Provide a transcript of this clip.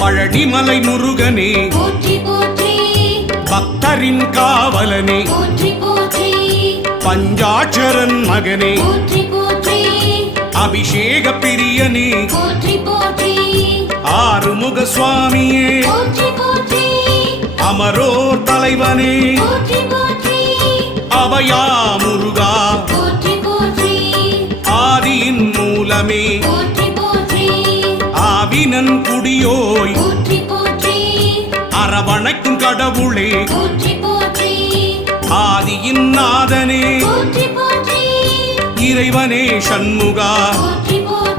பழனிமலை முருகனே போற்றி போற்றி பக்தரின் காவலனே போற்றி போற்றி பஞ்சாட்சரன் மகனே போற்றி போற்றி அபிஷேக பிரியனே போற்றி போற்றி ஆறுமுக சுவாமியே போற்றி போற்றி அமரோர் தலைவனே போற்றி போற்றி அபயா முருகா போற்றி போற்றி ஆதியின் மூலமே போற்றி போற்றி ஆவினன் குடியோய் போற்றி போற்றி அரவணைக்கும் கடவுளே போற்றி போற்றி ஆதியின் நாதனே போற்றி போற்றி இறைவனே சண்முகா போற்றி போற்றி